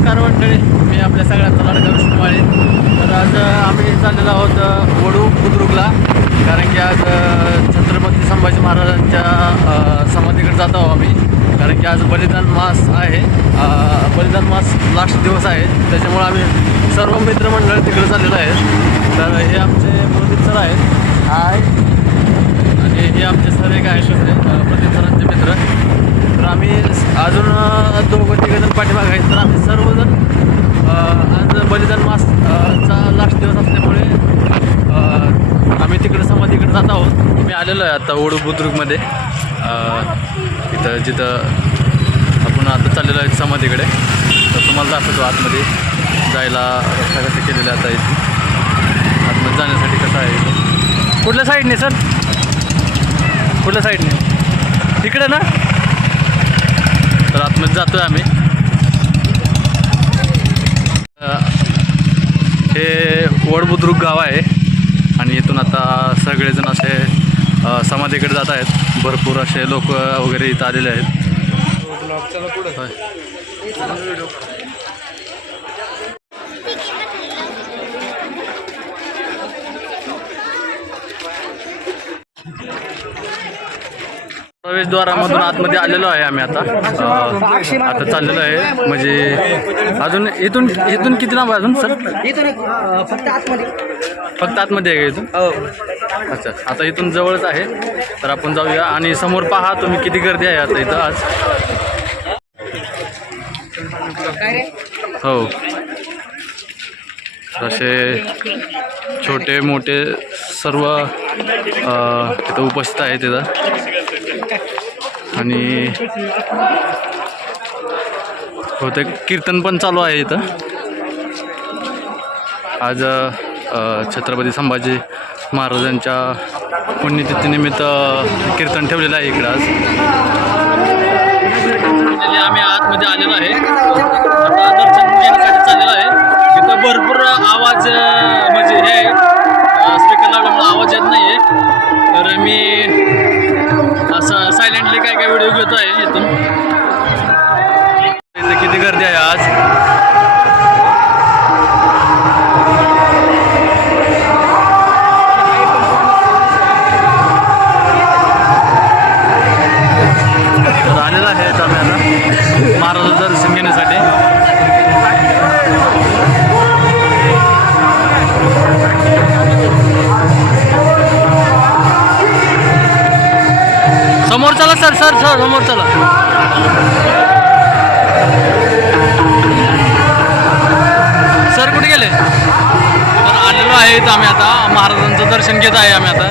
नमस्कार मंडळी मी आपल्या सगळ्यांचा लाडका विष्णू माळी तर आज आम्ही चाललेलो आहोत वडू बुद्रुकला. कारण की आज छत्रपती संभाजी महाराजांच्या समाधीकडे जात आहोत आम्ही. कारण की आज बलिदान मास आहे. बलिदान मास लास्ट दिवस आहे. त्याच्यामुळे आम्ही सर्व मित्रमंडळ तिकडे चाललेलो आहे. तर हे आमचे प्रदीप सर आहेत. हाय. आणि हे आमचे सर एक अ, प्रदीप सरांचे मित्र. तर आम्ही अजून दोघं तिघं जण पाठीमाग आहेत. तर आम्ही सर्वजण आज बलिदान मास चा लास्ट दिवस असल्यामुळे अ, आम्ही तिकडे समाधीकडे जात आहोत. मी आलेलो आहे आता ओढू बुद्रुकमध्ये. इथं जिथं आपण आता चाललेलो आहे समाधीकडे तर तुम्हाला दाखवतो आतमध्ये जायला रस्ता कसे केलेला आता इथे आतमध्ये जाण्यासाठी कसं आहे कुठल्या साईडने सर कुठल्या साईडने तिकडे ना? तर आतमध्ये जातोय आम्ही. हे वडबुद्रुक गाव आहे आणि इथून आता सगळेजण असे समाधीकडे जात आहेत. भरपूर असे लोक वगैरे इथं आलेले आहेत. प्रवेशद्वारामधून आतमध्ये आलेलो आहे आम्ही आता. अ, आता चाललेलो आहे. म्हणजे अजून इथून इथून किती लांब आहे अजून सर? इथून एक, अं, फक्त आतमध्ये. फक्त आतमध्ये आहे का इथून? हो. अच्छा. आता इथून जवळच आहे. तर आपण जाऊया आणि समोर पहा तुम्ही किती गर्दी आहे आता इथं आज. काय रे? हो. असे छोटे मोठे सर्व अ, तिथं उपस्थित आहे तिथं आणि होते कीर्तन पण चालू आहे इथं. आज छत्रपती संभाजी महाराजांच्या पुण्यतिथीनिमित्त कीर्तन ठेवलेलं आहे इकडं आज. आम्ही आतमध्ये आलेलो आहे. चला समोर चला. सर कुठे गेले? तर आलेलो आहे इथं आम्ही आता. महाराजांचं दर्शन घेत आहे आम्ही आता.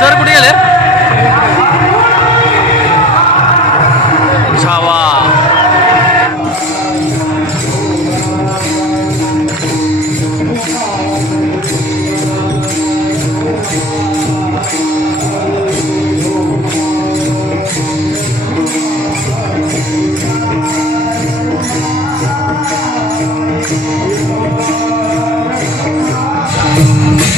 सर कुठे गेले?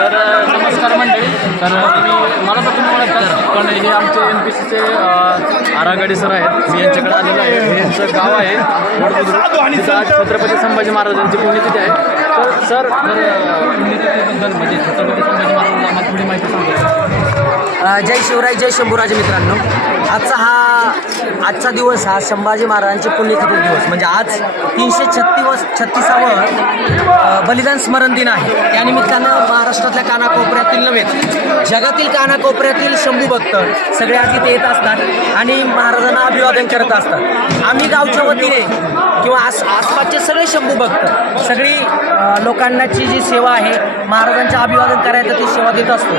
तर नमस्कार मंडळी. तर तुम्ही मला तर तुम्ही ओळखता पण हे आमचे एन पी सीचे आरागाडी सर आहेत. मी यांच्याकडे आलेलो आहे. हे यांचं गाव आहे. आज छत्रपती संभाजी महाराजांची पुण्यतिथी आहे. तर सर तर पुण्यतिथीबद्दल म्हणजे छत्रपती संभाजी महाराजांना थोडी माहिती जय शिवराय जय शंभूराजे मित्रांनो. आजचा हा आजचा दिवस हा संभाजी महाराजांचे पुण्यतिथी दिवस. म्हणजे आज तीनशे छत्तीस छत्तीसावं बलिदान स्मरण दिन आहे. त्यानिमित्तानं महाराष्ट्रातल्या कानाकोपऱ्यातील नव्हे जगातील कानाकोपऱ्यातील शंभू भक्त सगळे आज इथे येत असतात आणि महाराजांना अभिवादन करत असतात. आम्ही गावच्या वतीने किंवा आस आसपासचे सगळे शंभू भक्त सगळी लोकांनाची लोकांची जी सेवा आहे महाराजांच्या अभिवादन करायचं ती सेवा देत असतो.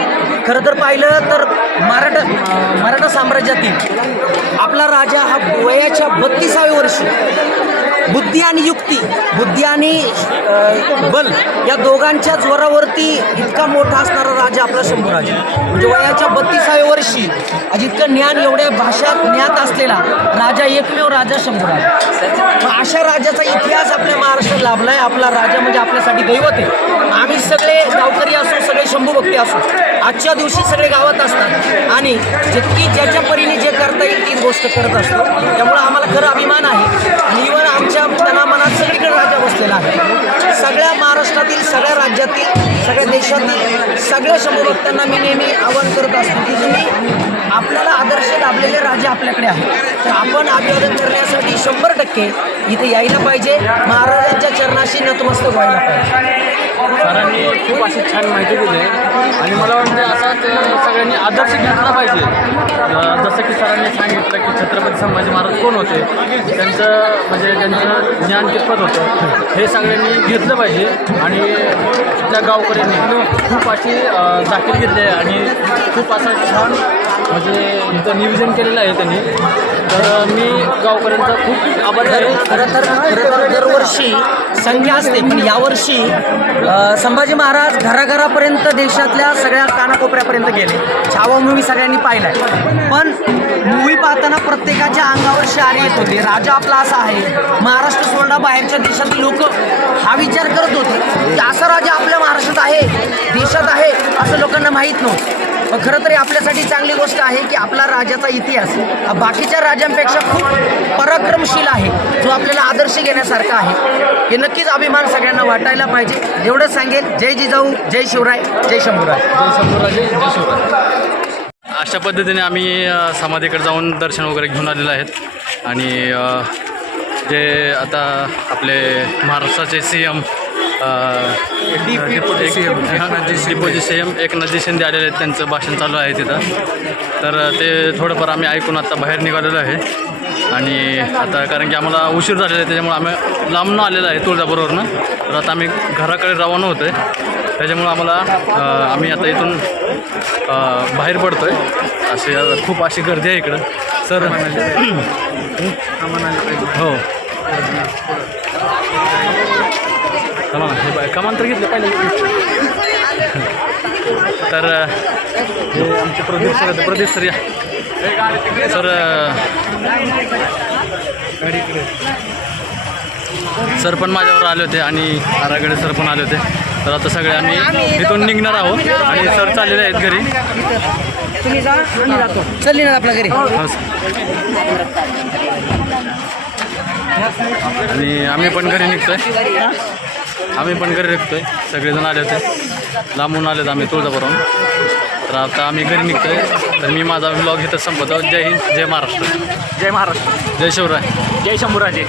खरं तर पाहिलं तर मराठा मराठा साम्राज्यातील आपला राजा हा वयाच्या बत्तीसाव्या वर्षी बुद्धी आणि युक्ती बुद्धी आणि बल या दोघांच्या जोरावरती इतका मोठा असणारा राजा आपला शंभूराजा. म्हणजे वयाच्या बत्तीसाव्या वर्षी जितकं ज्ञान एवढ्या भाषा ज्ञात असलेला राजा एकमेव राजा शंभूराजा. अशा राजाचा इतिहास आपल्या महाराष्ट्रात लाभलाय. आपला राजा म्हणजे आपल्यासाठी दैवत आहे. आम्ही सगळे गावकरी असो सगळे शंभू भक्ती असो आजच्या दिवशी सगळे गावात असतात. आणि जितकी ज्याच्या परीने जे करता येईल ती गोष्ट करत असतो. त्यामुळं आम्हाला खरं अभिमान आहे. आणि राजा आहे. सगळ्या महाराष्ट्रातील सगळ्या राज्यातील सगळ्या देशातील सगळ्या शंभू भक्तांना मी नेहमी आवाहन करत असतो की तुम्ही आपल्याला आदर्श लाभलेले राजे आपल्याकडे आहेत. तर आपण अभिवादन करण्यासाठी शंभर टक्के इथे यायला पाहिजे. अशी चरणाशी नतमस्तक व्हायला पाहिजे. सरांनी खूप अशी छान माहिती दिली आणि मला वाटतं असं ते सगळ्यांनी आदर्श घेतला पाहिजे. जसं की सरांनी सांगितलं की छत्रपती संभाजी महाराज कोण होते? त्यांचं म्हणजे त्यांचं ज्ञान कितपत होतं? हे सगळ्यांनी घेतलं पाहिजे. आणि त्या गावकऱ्यांनी खूप अशी अं, घेतली आहे. आणि खूप असं छान म्हणजे इथं नियोजन केलेलं आहे त्यांनी. तर मी गावकऱ्यांचा खूप आभारी आहे. खरं तर खरं तर दरवर्षी संख्या असते पण यावर्षी संभाजी महाराज घराघरापर्यंत देशातल्या सगळ्या कानाकोपऱ्यापर्यंत गेले. छावा मूवी सगळ्यांनी पाहिलाय. पण मूवी पाहताना प्रत्येकाच्या अंगावर शारी येत होते. राजा आपला असा आहे. महाराष्ट्र सोडा बाहेरच्या देशातील लोक हा विचार करत होते की असा राजा आपल्या महाराष्ट्रात आहे देशात आहे असं लोकांना माहीत नव्हतं. खरं तरी आपल्यासाठी चांगली गोष्ट आहे की आपला राजाचा इतिहास बाकीच्या राजांपेक्षा खूप पराक्रमशील आहे जो आपल्याला आदर्श घेण्यासारखा आहे. हे नक्कीच अभिमान सगळ्यांना वाटायला पाहिजे. एवढंच सांगेल जय जिजाऊ जय शिवराय जय शंभूराय. जय शंभूराजे जय शिवराय. अशा पद्धतीने आम्ही समाधीकडे जाऊन दर्शन वगैरे घेऊन आलेलो आहेत. आणि जे आता आपले महाराष्ट्राचे C M deputy C M Eknathji Shinde आलेले आहेत त्यांचं भाषण चालू आहे तिथं. तर ते थोडंफार आम्ही ऐकून आता बाहेर निघालेलो आहे. आणि आता कारण की आम्हाला उशीर झालेला आहे त्याच्यामुळे आम्ही लांबून आलेलो आहे तुळजापूरवरनं. तर आता आम्ही घराकडे रवाना होतो आहे त्याच्यामुळं आम्हाला आम्ही आता इथून बाहेर पडतो आहे असे खूप अशी गर्दी आहे इकडं. सर हो. कमान हे बाय कमान तर घेतलं पाहिजे तर हे आमचे प्रदीप सर आहेत प्रदीप सर या. सर सर पण माझ्यावर आले होते आणि आरागडे सर पण आले होते. तर आता सगळे आम्ही इथून निघणार आहोत आणि सर चाललेले आहेत घरी. तुम्ही जा आम्ही जातो. चल आपल्या घरी. हो सर. आणि आम्ही पण घरी निघतोय. आम्ही पण घरी निघतोय. सगळेजण आले होते. लांबून आलेत आम्ही तुळजापुरहून. तर आता आम्ही घरी निघतोय. तर मी माझा व्लॉग इथं संपवतो. जय हिंद जय महाराष्ट्र. जय महाराष्ट्र. जय शिवराय. जय शंभूराजे.